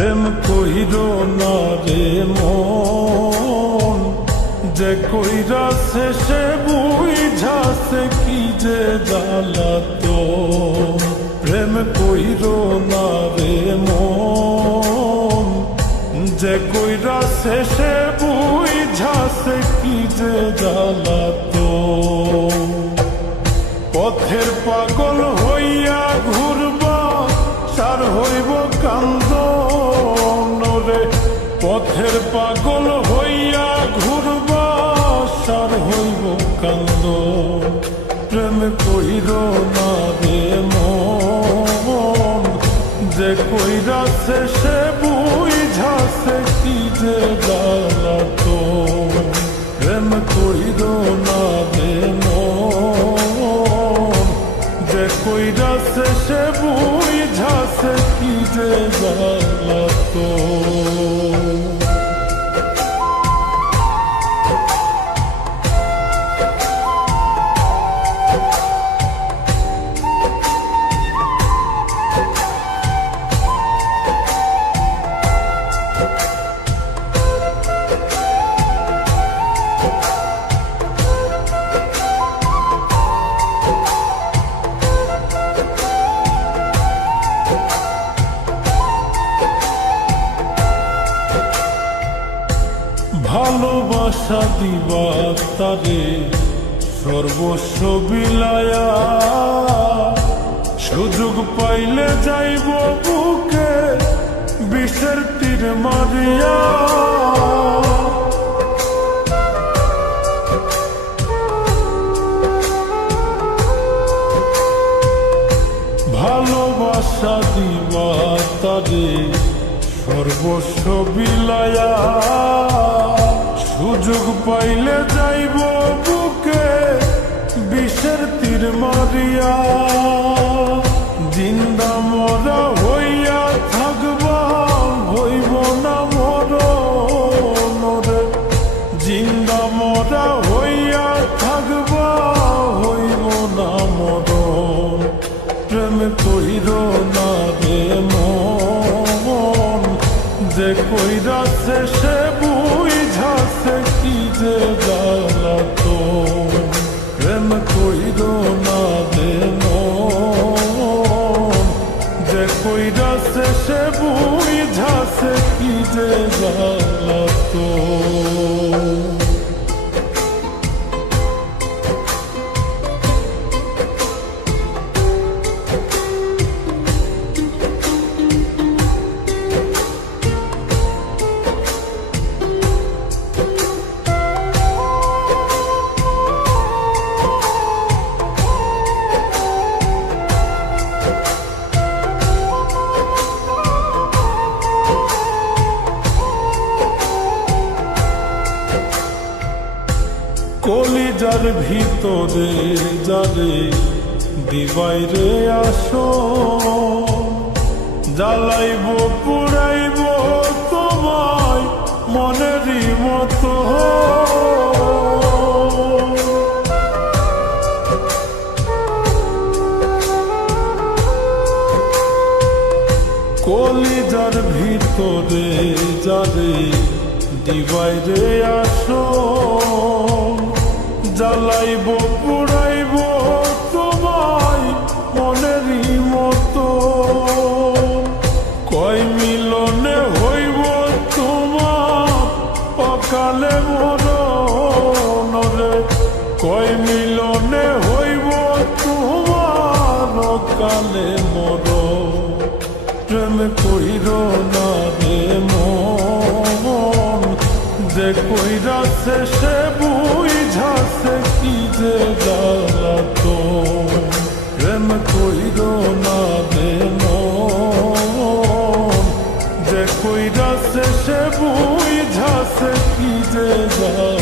প্রেম কইরো না রে মন, যে কইরা শেষে বুঝাছে কি যে জ্বালাতন। প্রেম কইরো না রে মন, যে কইরা শেষে বুঝাছে কি যে জ্বালাতন। পথের পাগল হইয়া ঘুরবা সার হইব কান্দন রে। পথের পাগল হইয়া ঘুরবা সার হইব কান্দন। প্রেম কইরো না রে মন, যে কইরা শেষে বুঝাছে কি যে জ্বালাতন। প্রেম কইরো না রে মন, যে কইরা শেষে বুঝাছে কি যে জ্বালাতন। ভালোবাসা দিবা তারে সর্বস্ব বিলায়া, সুযোগ পাইলে যাইব বুকে বিষের তীর মারিয়া। ভালোবাসা দিবা তারে সর্বস্ব বিলায়া, সুযোগ পাইলে যাইব বুকে বিষের তীর মারিয়া। জিন্দা মরা হইয়া থাকবা হইব না মরণ রে। জিন্দা মরা হইয়া থাকবা হইব না মরণ। প্রেম কইরো না রে মন, যে কইরা শেষে বুঝাছে কি যে জ্বালাতন। প্রেম কইরো না রে মন, যে কইরা শেষে বুঝাছে কি যে জ্বালাতন। কলিজার ভিতরে যারে দিবাইরে আসো, জ্বালাইব পুরাইব তোমায় মনেরই মতো। কলিজার ভিতরে যারে দিবাইরে আসো, জ্বালাইব পুরাইব তোমায় মনেরই মতো। কয় মিলনে হইব তোমার অকালে মরণ রে। কয় মিলনে হইব তোমার অকালে মরণ। প্রেম কইরো না রে মন, যে কইরা শেষে বুঝাছে কি যে জ্বালাতন। প্রেম কইরো না রে মন, যে কইরা শেষে বুঝাছে কি যে জ্বালাতন।